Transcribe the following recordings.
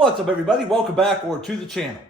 What's up everybody? Welcome back to the channel.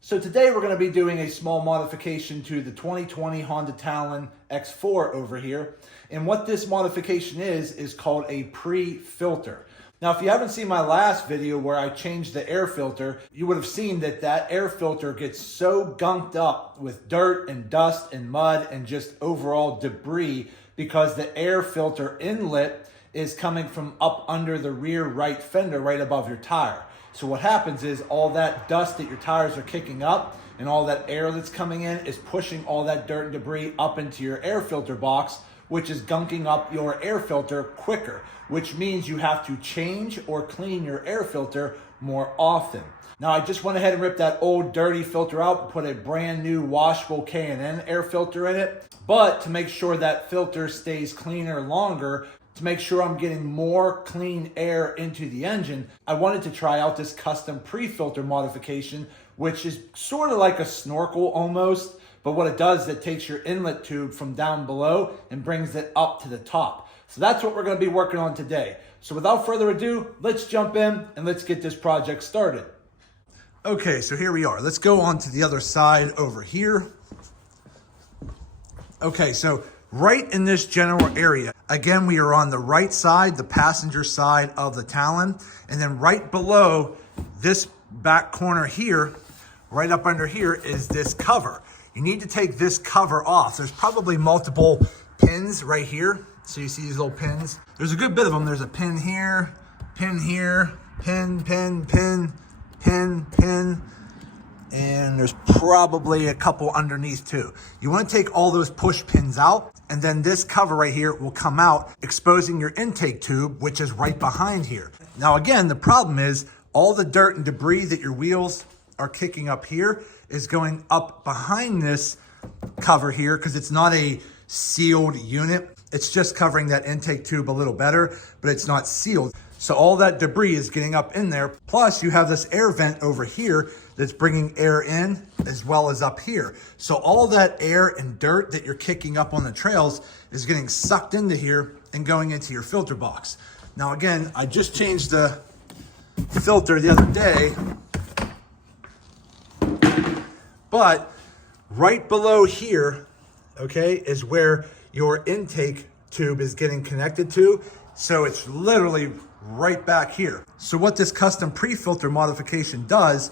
So today we're going to be doing a small modification to the 2020 Honda Talon X4 over here. And what this modification is called a pre-filter. Now if you haven't seen my last video where I changed the air filter, you would have seen that that air filter gets so gunked up with dirt and dust and mud and just overall debris because the air filter inlet is coming from up under the rear right fender right above your tire. So what happens is all that dust that your tires are kicking up and all that air that's coming in is pushing all that dirt and debris up into your air filter box, which is gunking up your air filter quicker, which means you have to change or clean your air filter more often. Now I just went ahead and ripped that old dirty filter out and put a brand new washable K&N air filter in it. But to make sure that filter stays cleaner longer, to make sure I'm getting more clean air into the engine, I wanted to try out this custom pre-filter modification, which is sort of like a snorkel almost, but what it does is it takes your inlet tube from down below and brings it up to the top. So that's what we're going to be working on today. So without further ado, let's jump in and let's get this project started. Okay, so here we are. Let's go on to the other side over here. Okay, so right in this general area, again, we are on the right side, the passenger side of the Talon. And then right below this back corner here, right up under here is this cover. You need to take this cover off. There's probably multiple pins right here. So you see these little pins. There's a good bit of them. There's a pin here, pin, pin, pin, pin. And there's probably a couple underneath too. You want to take all those push pins out, and then this cover right here will come out, exposing your intake tube, which is right behind here. Now again, the problem is all the dirt and debris that your wheels are kicking up here is going up behind this cover here because it's not a sealed unit. It's just covering that intake tube a little better, but it's not sealed. So all that debris is getting up in there. Plus you have this air vent over here that's bringing air in as well as up here. So all that air and dirt that you're kicking up on the trails is getting sucked into here and going into your filter box. Now again, I just changed the filter the other day, but right below here, okay, is where your intake tube is getting connected to. So it's literally right back here. So what this custom pre-filter modification does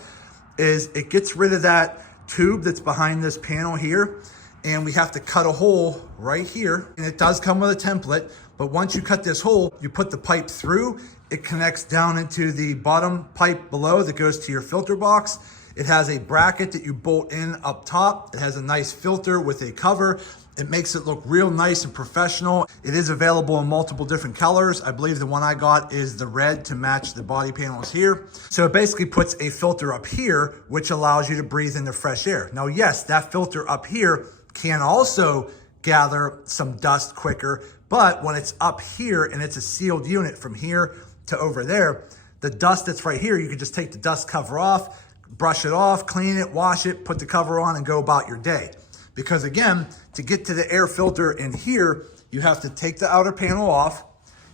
is it gets rid of that tube that's behind this panel here, and we have to cut a hole right here. And it does come with a template, but once you cut this hole, you put the pipe through, it connects down into the bottom pipe below that goes to your filter box. It has a bracket that you bolt in up top. It has a nice filter with a cover. It makes it look real nice and professional. It is available in multiple different colors. I believe the one I got is the red to match the body panels here. So it basically puts a filter up here, which allows you to breathe in the fresh air. Now, yes, that filter up here can also gather some dust quicker, but when it's up here and it's a sealed unit from here to over there, the dust that's right here, you can just take the dust cover off, brush it off, clean it, wash it, put the cover on and go about your day. Because again, to get to the air filter in here, you have to take the outer panel off.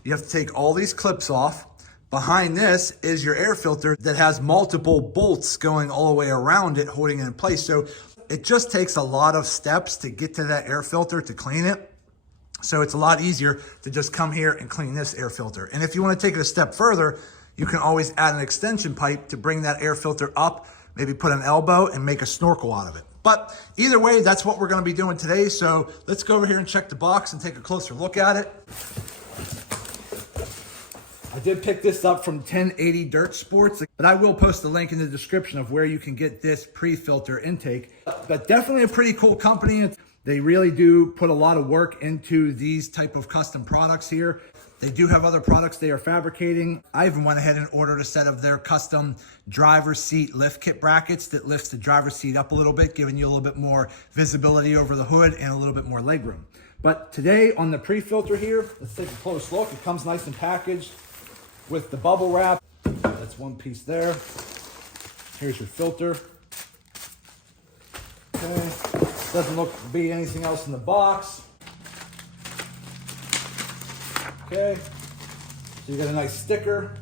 You have to take all these clips off. Behind this is your air filter that has multiple bolts going all the way around it, holding it in place. So it just takes a lot of steps to get to that air filter to clean it. So it's a lot easier to just come here and clean this air filter. And if you want to take it a step further, you can always add an extension pipe to bring that air filter up, maybe put an elbow and make a snorkel out of it. But either way, that's what we're going to be doing today. So let's go over here and check the box and take a closer look at it. I did pick this up from 1080 Dirt Sports, but I will post a link in the description of where you can get this pre-filter intake. But definitely a pretty cool company. They really do put a lot of work into these type of custom products here. They do have other products they are fabricating. I even went ahead and ordered a set of their custom driver's seat lift kit brackets that lifts the driver's seat up a little bit, giving you a little bit more visibility over the hood and a little bit more legroom. But today on the pre-filter here, let's take a close look. It comes nice and packaged with the bubble wrap. That's one piece there. Here's your filter. Okay, doesn't look to be anything else in the box. Okay, so you got a nice sticker.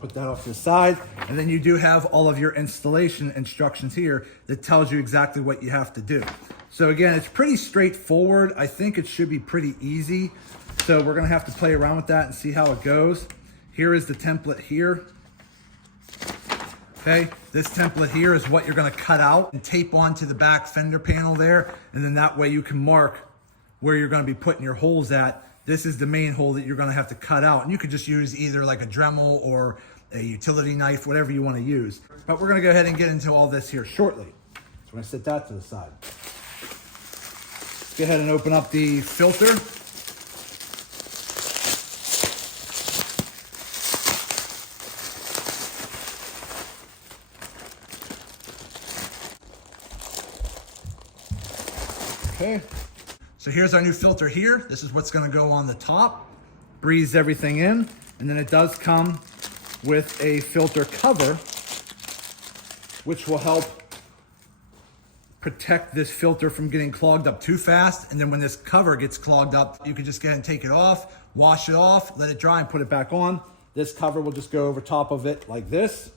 Put that off to the side. And then you do have all of your installation instructions here that tells you exactly what you have to do. So again, it's pretty straightforward. I think it should be pretty easy. So we're gonna have to play around with that and see how it goes. Here is the template here. Okay, this template here is what you're gonna cut out and tape onto the back fender panel there. And then that way you can mark where you're gonna be putting your holes at. This is the main hole that you're gonna have to cut out. And you could just use either like a Dremel or a utility knife, whatever you wanna use. But we're gonna go ahead and get into all this here shortly. So we're gonna set that to the side. Go ahead and open up the filter. Okay, so here's our new filter here. This is what's gonna go on the top. Breathes everything in, and then it does come with a filter cover, which will help protect this filter from getting clogged up too fast. And then when this cover gets clogged up, you can just go ahead and take it off, wash it off, let it dry, and put it back on. This cover will just go over top of it like this.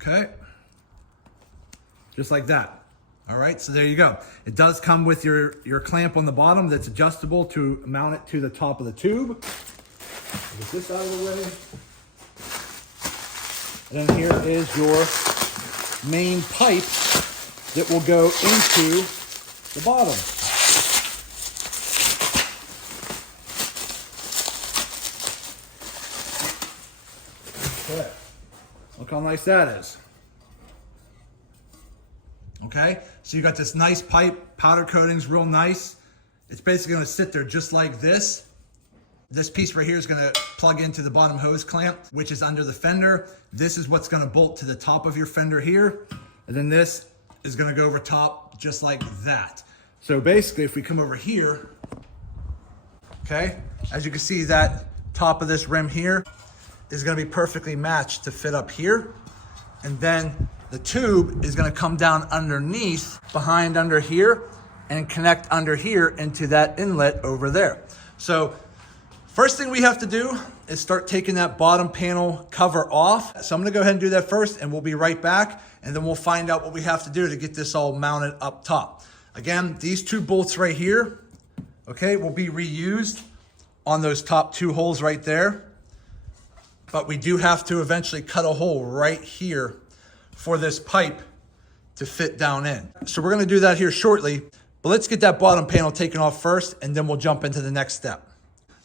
Okay. Just like that. All right, so there you go. It does come with your clamp on the bottom that's adjustable to mount it to the top of the tube. Get this out of the way. And then here is your main pipe that will go into the bottom. Okay. Look how nice that is. Okay, so you got this nice pipe, powder coating's real nice. It's basically gonna sit there just like this. This piece right here is gonna plug into the bottom hose clamp, which is under the fender. This is what's gonna bolt to the top of your fender here. And then this is gonna go over top just like that. So basically, if we come over here, okay, as you can see, that top of this rim here is gonna be perfectly matched to fit up here. And then the tube is gonna come down underneath, behind under here, and connect under here into that inlet over there. So first thing we have to do is start taking that bottom panel cover off. So I'm gonna go ahead and do that first, and we'll be right back, and then we'll find out what we have to do to get this all mounted up top. Again, these two bolts right here, okay, will be reused on those top two holes right there. But we do have to eventually cut a hole right here for this pipe to fit down in. So we're gonna do that here shortly, but let's get that bottom panel taken off first, and then we'll jump into the next step.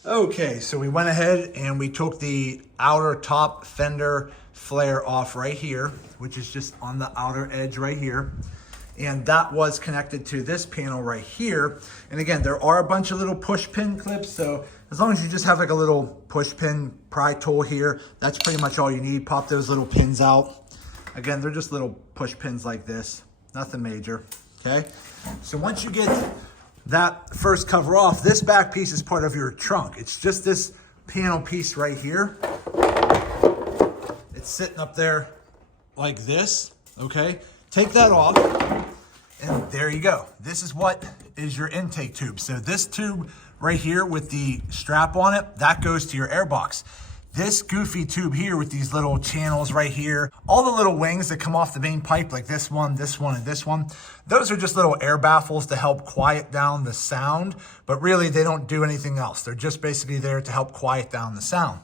Okay, so we went ahead and we took the outer top fender flare off right here, which is just on the outer edge right here. And that was connected to this panel right here. And again, there are a bunch of little push pin clips, so as long as you just have like a little push pin pry tool here, that's pretty much all you need. Pop those little pins out. Again, they're just little push pins like this, nothing major, okay? So once you get that first cover off, this back piece is part of your trunk. It's just this panel piece right here. It's sitting up there like this, okay? Take that off, and there you go. This is what is your intake tube. So this tube right here with the strap on it, that goes to your air box. This goofy tube here with these little channels right here, all the little wings that come off the main pipe, like this one, and this one, those are just little air baffles to help quiet down the sound, but really they don't do anything else. They're just basically there to help quiet down the sound.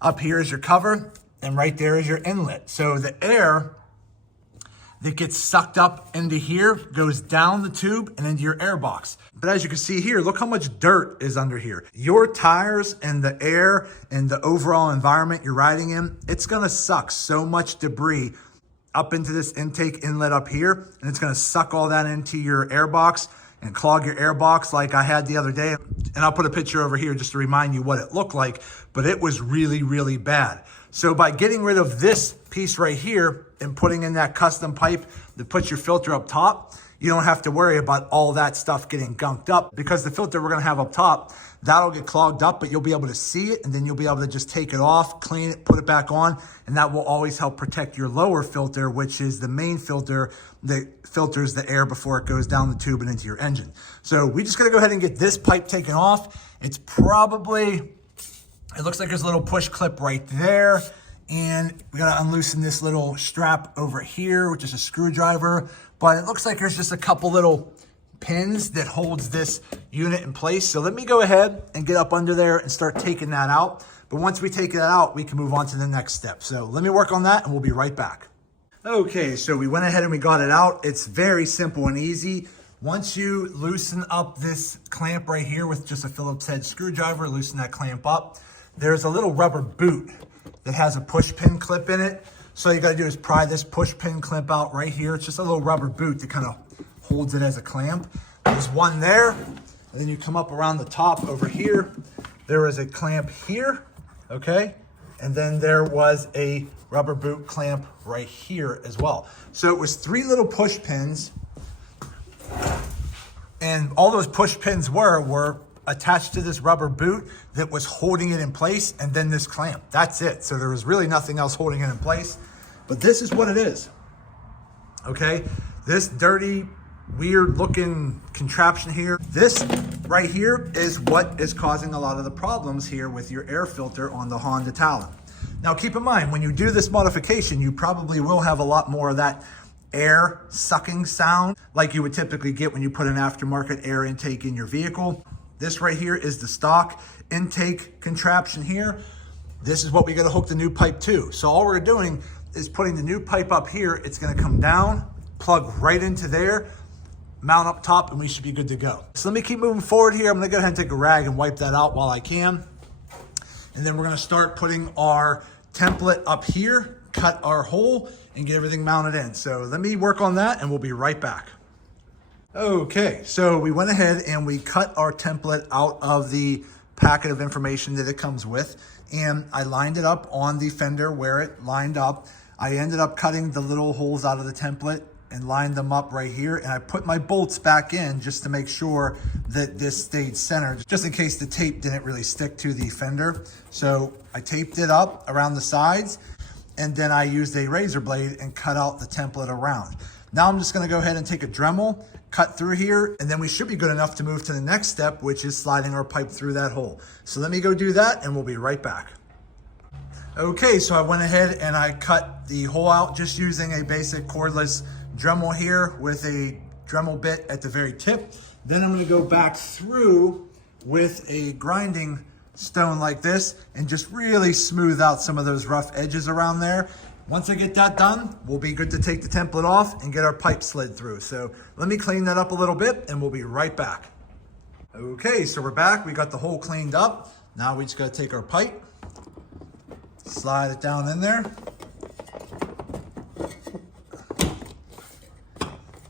Up here is your cover, and right there is your inlet. So the air that gets sucked up into here goes down the tube and into your air box. But as you can see here, look how much dirt is under here. Your tires and the air and the overall environment you're riding in, it's gonna suck so much debris up into this intake inlet up here, and it's gonna suck all that into your air box and clog your air box like I had the other day. And I'll put a picture over here just to remind you what it looked like, but it was really, really bad. So by getting rid of this piece right here and putting in that custom pipe that puts your filter up top, you don't have to worry about all that stuff getting gunked up, because the filter we're gonna have up top, that'll get clogged up, but you'll be able to see it, and then you'll be able to just take it off, clean it, put it back on, and that will always help protect your lower filter, which is the main filter that filters the air before it goes down the tube and into your engine. So we just gotta go ahead and get this pipe taken off. It's probably It looks like there's a little push clip right there. And we gotta unloosen this little strap over here, which is a screwdriver. But it looks like there's just a couple little pins that holds this unit in place. So let me go ahead and get up under there and start taking that out. But once we take that out, we can move on to the next step. So let me work on that and we'll be right back. Okay, so we went ahead and we got it out. It's very simple and easy. Once you loosen up this clamp right here with just a Phillips head screwdriver, loosen that clamp up. There's a little rubber boot that has a push pin clip in it. So all you gotta do is pry this push pin clip out right here. It's just a little rubber boot that kind of holds it as a clamp. There's one there, and then you come up around the top over here. There is a clamp here, okay? And then there was a rubber boot clamp right here as well. So it was 3 little push pins, and all those push pins were attached to this rubber boot that was holding it in place, and then this clamp. That's it. So there was really nothing else holding it in place. But this is what it is, okay? This dirty, weird looking contraption here, this right here is what is causing a lot of the problems here with your air filter on the Honda Talon. Now keep in mind, when you do this modification, you probably will have a lot more of that air sucking sound like you would typically get when you put an aftermarket air intake in your vehicle. This right here is the stock intake contraption here. This is what we got to hook the new pipe to. So all we're doing is putting the new pipe up here. It's going to come down, plug right into there, mount up top, and we should be good to go. So let me keep moving forward here. I'm going to go ahead and take a rag and wipe that out while I can. And then we're going to start putting our template up here, cut our hole, and get everything mounted in. So let me work on that and we'll be right back. Okay, so we went ahead and we cut our template out of the packet of information that it comes with, and I lined it up on the fender where it lined up. I ended up cutting the little holes out of the template and lined them up right here, and I put my bolts back in just to make sure that this stayed centered, just in case the tape didn't really stick to the fender. So I taped it up around the sides, and then I used a razor blade and cut out the template around. Now I'm just gonna go ahead and take a Dremel, cut through here, and then we should be good enough to move to the next step, which is sliding our pipe through that hole. So let me go do that and we'll be right back. Okay, so I went ahead and I cut the hole out just using a basic cordless Dremel here with a Dremel bit at the very tip. Then I'm gonna go back through with a grinding stone like this and just really smooth out some of those rough edges around there. Once I get that done, we'll be good to take the template off and get our pipe slid through. So let me clean that up a little bit and we'll be right back. Okay, so we're back. We got the hole cleaned up. Now we just gotta take our pipe, slide it down in there.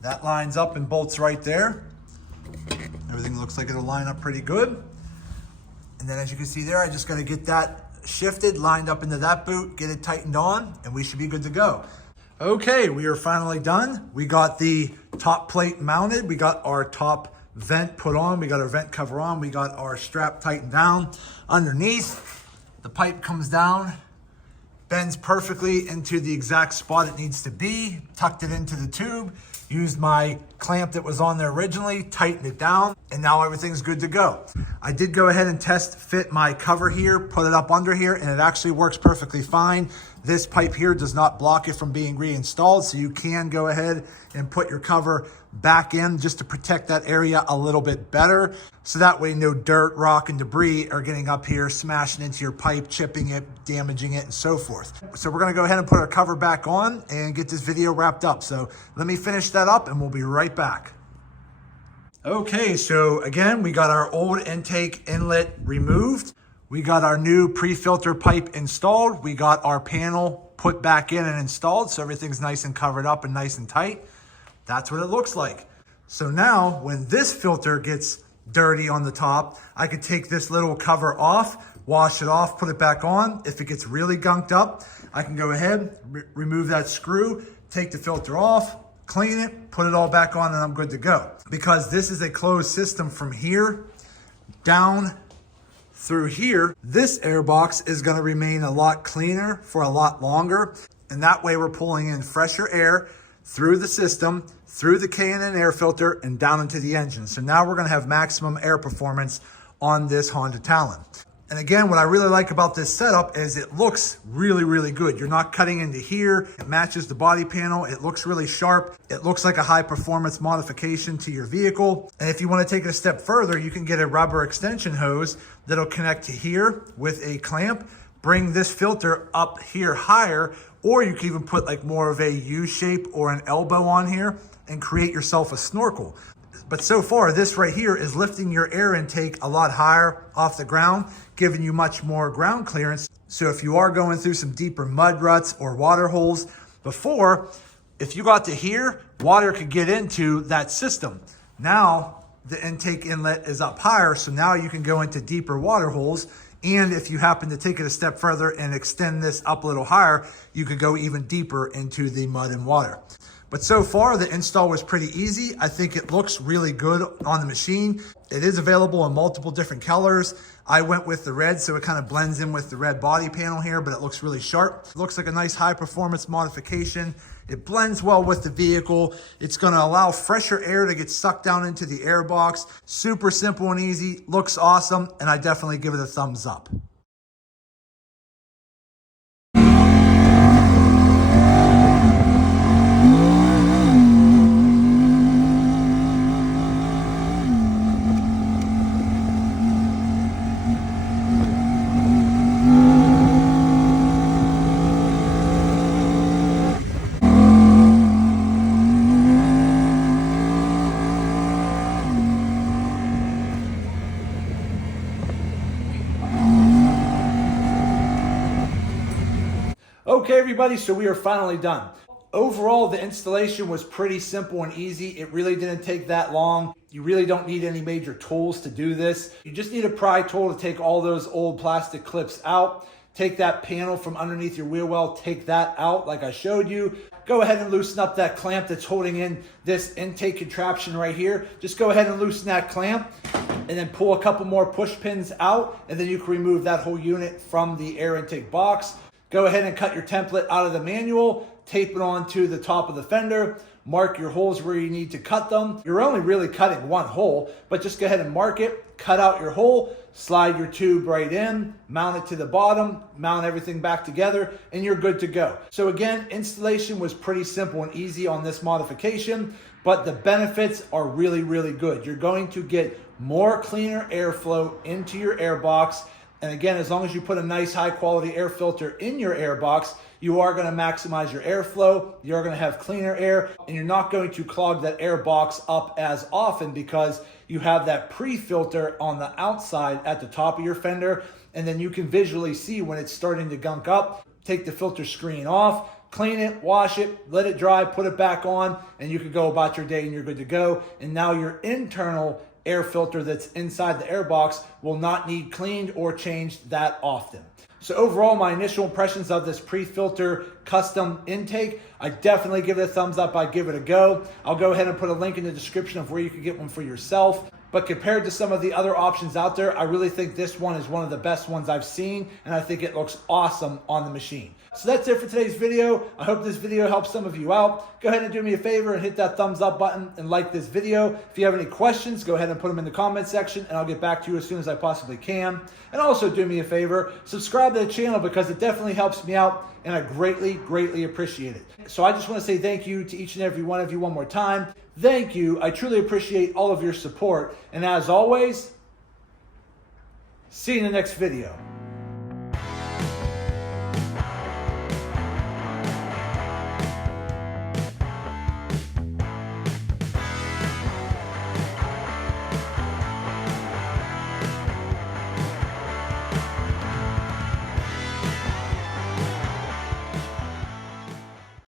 That lines up and bolts right there. Everything looks like it'll line up pretty good. And then as you can see there, I just gotta get that shifted, lined up into that boot, get it tightened on, and we should be good to go. Okay, we are finally done. We got the top plate mounted. We got our top vent put on. We got our vent cover on. We got our strap tightened down. Underneath, the pipe comes down, bends perfectly into the exact spot it needs to be, tucked it into the tube, used my clamp that was on there originally, tightened it down, and now everything's good to go. I did go ahead and test fit my cover here, put it up under here, and it actually works perfectly fine. This pipe here does not block it from being reinstalled, so you can go ahead and put your cover back in just to protect that area a little bit better. So that way no dirt, rock, and debris are getting up here, smashing into your pipe, chipping it, damaging it, and so forth. So we're gonna go ahead and put our cover back on and get this video wrapped up. So let me finish that up and we'll be right back. Okay, so again, we got our old intake inlet removed. We got our new pre-filter pipe installed. We got our panel put back in and installed, so everything's nice and covered up and nice and tight. That's what it looks like. So now when this filter gets dirty on the top, I could take this little cover off, wash it off, put it back on. If it gets really gunked up, I can go ahead, remove that screw, take the filter off, clean it, put it all back on, and I'm good to go. Because this is a closed system from here down through here, this air box is gonna remain a lot cleaner for a lot longer. And that way we're pulling in fresher air through the system, through the K&N air filter, and down into the engine. So now we're gonna have maximum air performance on this Honda Talon. And again, what I really like about this setup is it looks really, really good. You're not cutting into here. It matches the body panel. It looks really sharp. It looks like a high performance modification to your vehicle. And if you want to take it a step further, you can get a rubber extension hose that'll connect to here with a clamp, bring this filter up here higher, or you can even put like more of a U shape or an elbow on here and create yourself a snorkel. But so far, this right here is lifting your air intake a lot higher off the ground, giving you much more ground clearance. So if you are going through some deeper mud ruts or water holes, before, if you got to here, water could get into that system. Now, the intake inlet is up higher, so now you can go into deeper water holes. And if you happen to take it a step further and extend this up a little higher, you could go even deeper into the mud and water. But so far, the install was pretty easy. I think it looks really good on the machine. It is available in multiple different colors. I went with the red, so it kind of blends in with the red body panel here, but it looks really sharp. It looks like a nice high performance modification. It blends well with the vehicle. It's gonna allow fresher air to get sucked down into the air box. Super simple and easy, looks awesome, and I definitely give it a thumbs up. Okay, everybody, so we are finally done. Overall, the installation was pretty simple and easy. It really didn't take that long. You really don't need any major tools to do this. You just need a pry tool to take all those old plastic clips out. Take that panel from underneath your wheel well, take that out like I showed you. Go ahead and loosen up that clamp that's holding in this intake contraption right here. Just go ahead and loosen that clamp and then pull a couple more push pins out, and then you can remove that whole unit from the air intake box. Go ahead and cut your template out of the manual, tape it onto the top of the fender, mark your holes where you need to cut them. You're only really cutting one hole, but just go ahead and mark it, cut out your hole, slide your tube right in, mount it to the bottom, mount everything back together, and you're good to go. So again, installation was pretty simple and easy on this modification, but the benefits are really, really good. You're going to get more cleaner airflow into your air box. And again, as long as you put a nice high quality air filter in your air box, you are going to maximize your airflow, you're going to have cleaner air, and you're not going to clog that air box up as often because you have that pre-filter on the outside at the top of your fender, and then you can visually see when it's starting to gunk up. Take the filter screen off, clean it, wash it, let it dry, put it back on, and you can go about your day and you're good to go. And now your internal air filter that's inside the air box will not need cleaned or changed that often. So overall, my initial impressions of this pre-filter custom intake, I definitely give it a thumbs up. I give it a go. I'll go ahead and put a link in the description of where you can get one for yourself. But compared to some of the other options out there, I really think this one is one of the best ones I've seen, and I think it looks awesome on the machine. So that's it for today's video. I hope this video helps some of you out. Go ahead and do me a favor and hit that thumbs up button and like this video. If you have any questions, go ahead and put them in the comment section and I'll get back to you as soon as I possibly can. And also do me a favor, subscribe to the channel because it definitely helps me out and I greatly, greatly appreciate it. So I just want to say thank you to each and every one of you one more time. Thank you. I truly appreciate all of your support. And as always, see you in the next video.